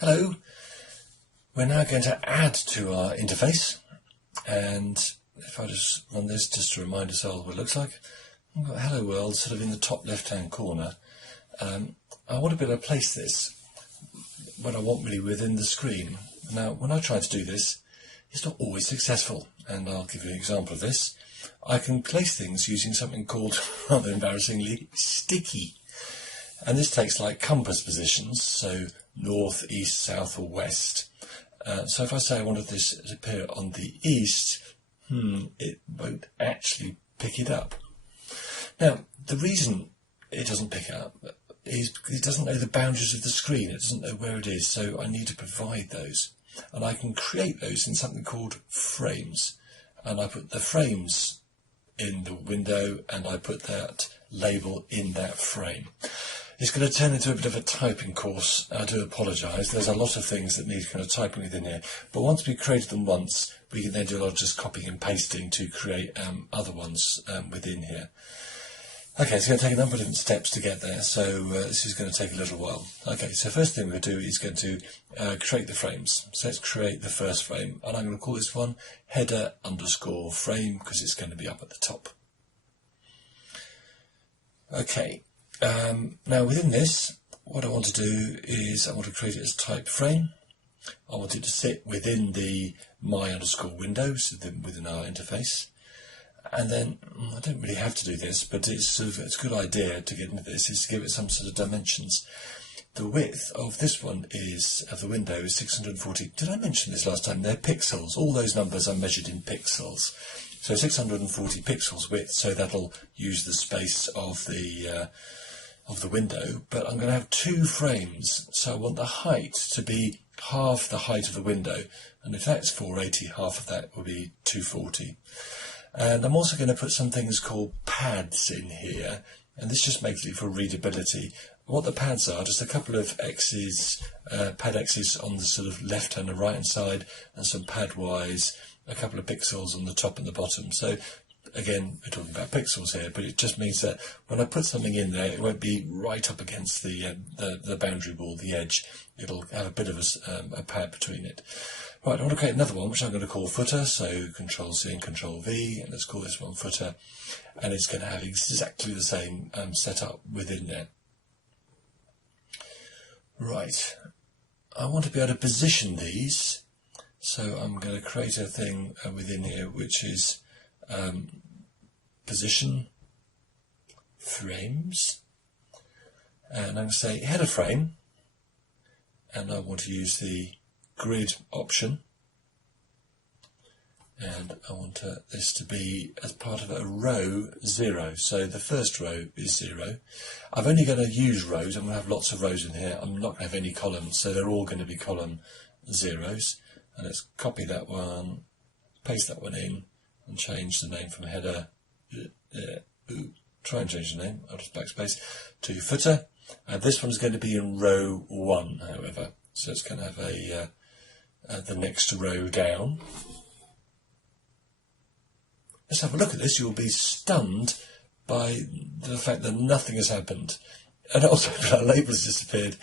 Hello, we're now going to add to our interface, and if I just run this just to remind us all what it looks like, we've got Hello World sort of in the top left hand corner. I want to be able to place this when I want really within the screen. Now when I try to do this, it's not always successful, and I'll give you an example of this. I can place things using something called, rather embarrassingly, sticky. And this takes like compass positions, so north, east, south or west. So if I say I wanted this to appear on the east, it won't actually pick it up. Now, the reason it doesn't pick up is because it doesn't know the boundaries of the screen. It doesn't know where it is, so I need to provide those. And I can create those in something called frames. And I put the frames in the window, and I put that label in that frame. It's going to turn into a bit of a typing course. I do apologise. There's a lot of things that need kind of typing within here. But once we've created them once, we can then do a lot of just copying and pasting to create other ones within here. Okay, it's going to take a number of different steps to get there, so this is going to take a little while. Okay, so first thing we're going to do is going to create the frames. So let's create the first frame, and I'm going to call this one header_frame because it's going to be up at the top. Okay. Now within this, what I want to do is I want to create it as type frame. I want it to sit within the my_window, so within our interface. And then I don't really have to do this, but it's a good idea to get into this, is to give it some sort of dimensions. The width of this one of the window is 640. Did I mention this last time? They're pixels. All those numbers are measured in pixels. So 640 pixels width, so that'll use the space of the window, but I'm going to have two frames, so I want the height to be half the height of the window, and if that's 480, half of that will be 240. And I'm also going to put some things called pads in here, and this just makes it for readability. What the pads are, just a couple of X's, pad X's on the sort of left hand and right hand side, and some pad Y's, a couple of pixels on the top and the bottom. So again, we're talking about pixels here, but it just means that when I put something in there, it won't be right up against the boundary wall, the edge. It'll have a bit of a pad between it. Right, I want to create another one, which I'm going to call footer, so Control-C and Control-V, and let's call this one footer, and it's going to have exactly the same setup within there. Right, I want to be able to position these, so I'm going to create a thing within here, which is position frames, and I'm going to say header frame, and I want to use the grid option, and I want this to be as part of a row 0, so the first row is 0. I'm only going to use rows. I'm going to have lots of rows in here. I'm not going to have any columns, so they're all going to be column zeros. And let's copy that one, paste that one in, and change the name from header, try and change the name, I'll just backspace, to footer. And this one's going to be in row 1, however. So it's going to have the next row down. Let's have a look at this. You'll be stunned by the fact that nothing has happened. And also our labels disappeared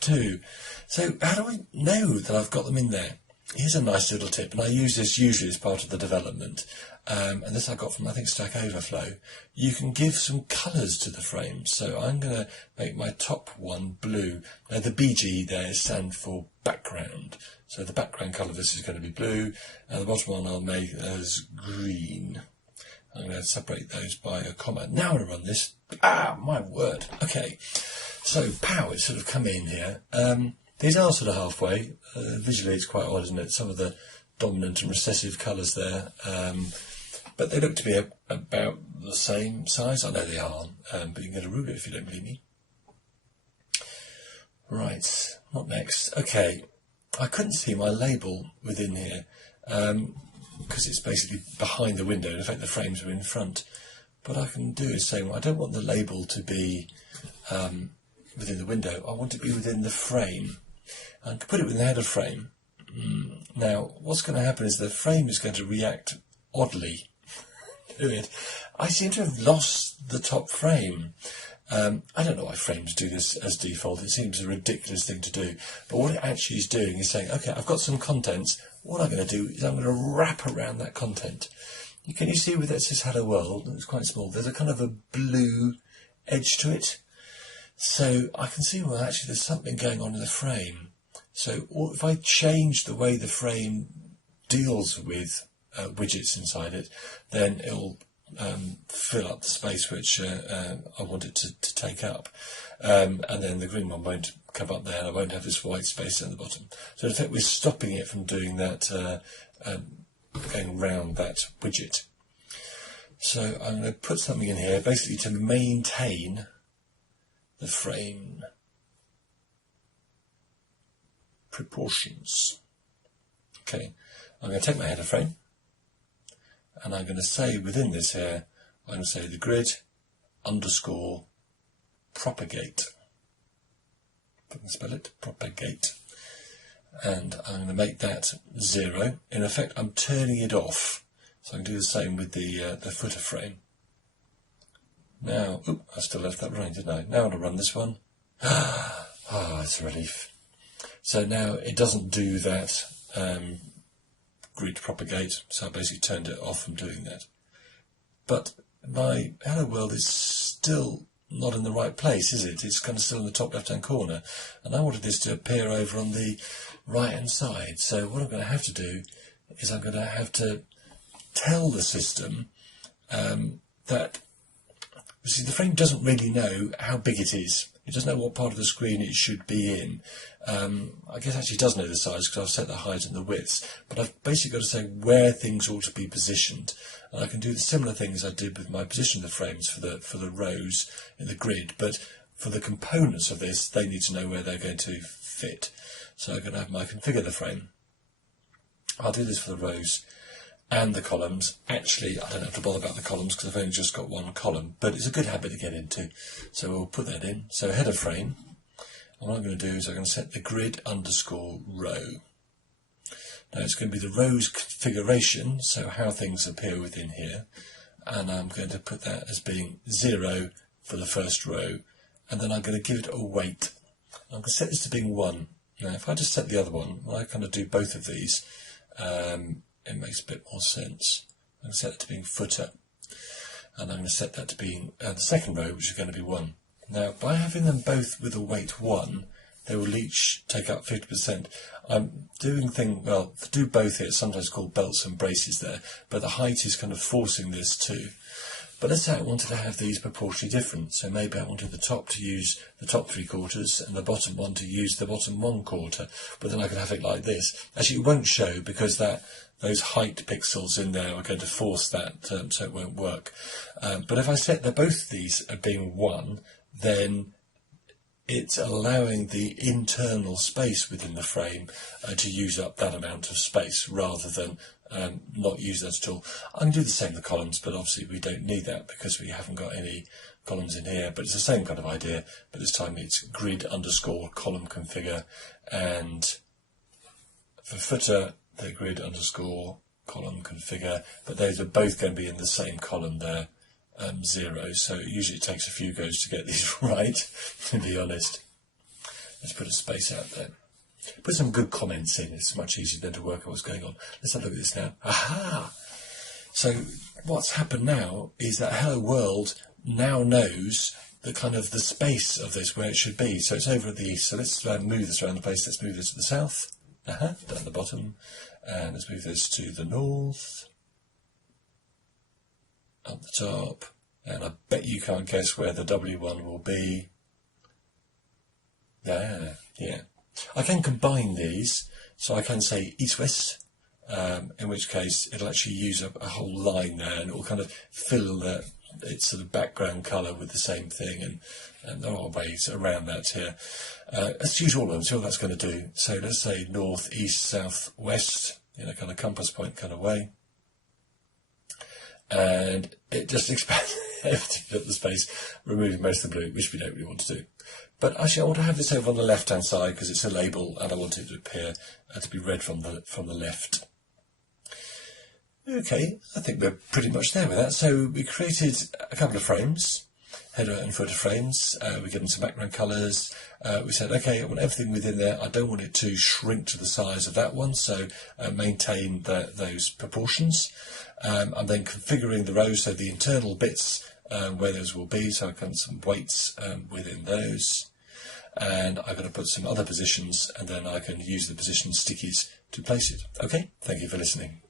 too. So how do I know that I've got them in there? Here's a nice little tip, and I use this usually as part of the development, and this I got from, I think, Stack Overflow. You can give some colours to the frame, so I'm going to make my top one blue. Now the BG there stands for background, so the background colour of this is going to be blue, and the bottom one I'll make as green. I'm going to separate those by a comma. Now I'm going to run this. My word. Okay, so pow, it's sort of come in here. These are sort of halfway. Visually it's quite odd, isn't it? Some of the dominant and recessive colours there. But they look to be about the same size. I know they are, but you can get a ruler if you don't believe me. Right, what next? Okay, I couldn't see my label within here because it's basically behind the window. In fact, the frames are in front. What I can do is say, well, I don't want the label to be within the window. I want it to be within the frame. I can put it within the header frame. Now, what's going to happen is the frame is going to react oddly to it. I seem to have lost the top frame. I don't know why frames do this as default. It seems a ridiculous thing to do. But what it actually is doing is saying, okay, I've got some contents. What I'm going to do is I'm going to wrap around that content. Can you see with that says hello world? It's quite small. There's a kind of a blue edge to it. So I can see, well, actually there's something going on in the frame. So if I change the way the frame deals with widgets inside it, then it'll fill up the space which I want it to take up. And then the green one won't come up there, and I won't have this white space at the bottom. So in effect we're stopping it from doing that, going around that widget. So I'm going to put something in here basically to maintain the frame proportions. Okay, I'm going to take my header frame, and I'm going to say within this here, I'm going to say the grid underscore propagate. If I can spell it, propagate. And I'm going to make that 0. In effect, I'm turning it off. So I can do the same with the footer frame. Now, I still left that running, didn't I? Now I'm going to run this one. It's a relief. So now it doesn't do that grid propagate, so I basically turned it off from doing that. But my hello world is still not in the right place, is it? It's kind of still in the top left-hand corner, and I wanted this to appear over on the right-hand side. So what I'm going to have to do is I'm going to have to tell the system that, you see, the frame doesn't really know how big it is. It doesn't know what part of the screen it should be in. I guess actually it does know the size because I've set the height and the widths, but I've basically got to say where things ought to be positioned. And I can do the similar things I did with my position of the frames for the rows in the grid, but for the components of this, they need to know where they're going to fit. So I'm going to have my configure the frame. I'll do this for the rows and the columns. Actually, I don't have to bother about the columns because I've only just got one column, but it's a good habit to get into. So we'll put that in. So header frame. And what I'm going to do is I'm going to set the grid underscore row. Now it's going to be the rows configuration, so how things appear within here. And I'm going to put that as being 0 for the first row. And then I'm going to give it a weight. I'm going to set this to being 1. Now if I just set the other one, when I kind of do both of these, it makes a bit more sense. I'm going to set it to being footer. And I'm going to set that to being the second row, which is going to be 1. Now, by having them both with a weight 1, they will each take up 50%. I'm doing do both here, it's sometimes called belts and braces there, but the height is kind of forcing this too. But let's say I wanted to have these proportionally different, so maybe I wanted the top to use the top 3/4 and the bottom one to use the bottom 1/4, but then I could have it like this. Actually, it won't show because those height pixels in there are going to force that, so it won't work. But if I set both of these as being 1, then it's allowing the internal space within the frame to use up that amount of space rather than not use that at all. I can do the same with the columns, but obviously we don't need that because we haven't got any columns in here. But it's the same kind of idea, but this time it's grid underscore column configure, and for footer, the grid underscore column configure, but those are both going to be in the same column there. 0, so usually it takes a few goes to get these right, to be honest. Let's put a space out there. Put some good comments in, it's much easier than to work out what's going on. Let's have a look at this now. Aha! So what's happened now is that Hello World now knows the kind of the space of this, where it should be. So it's over at the east, so let's move this around the place. Let's move this to the south, down the bottom, and let's move this to the north, up the top, and I bet you can't guess where the W1 will be. There, yeah. I can combine these, so I can say east-west, in which case it'll actually use up a whole line there, and it will kind of fill its sort of background colour with the same thing, and there are ways around that here. Let's use all of them, see what that's going to do. So let's say north, east, south, west, in a kind of compass point kind of way. And it just expands everything up the space, removing most of the blue, which we don't really want to do. But actually I want to have this over on the left hand side because it's a label and I want it to appear to be read from the left. Okay, I think we're pretty much there with that. So we created a couple of frames. header and footer frames. We give them some background colours. We said, okay, I want everything within there. I don't want it to shrink to the size of that one, so maintain those proportions. I'm then configuring the rows, so the internal bits where those will be, so I've got some weights within those. And I'm going to put some other positions, and then I can use the position stickies to place it. Okay, thank you for listening.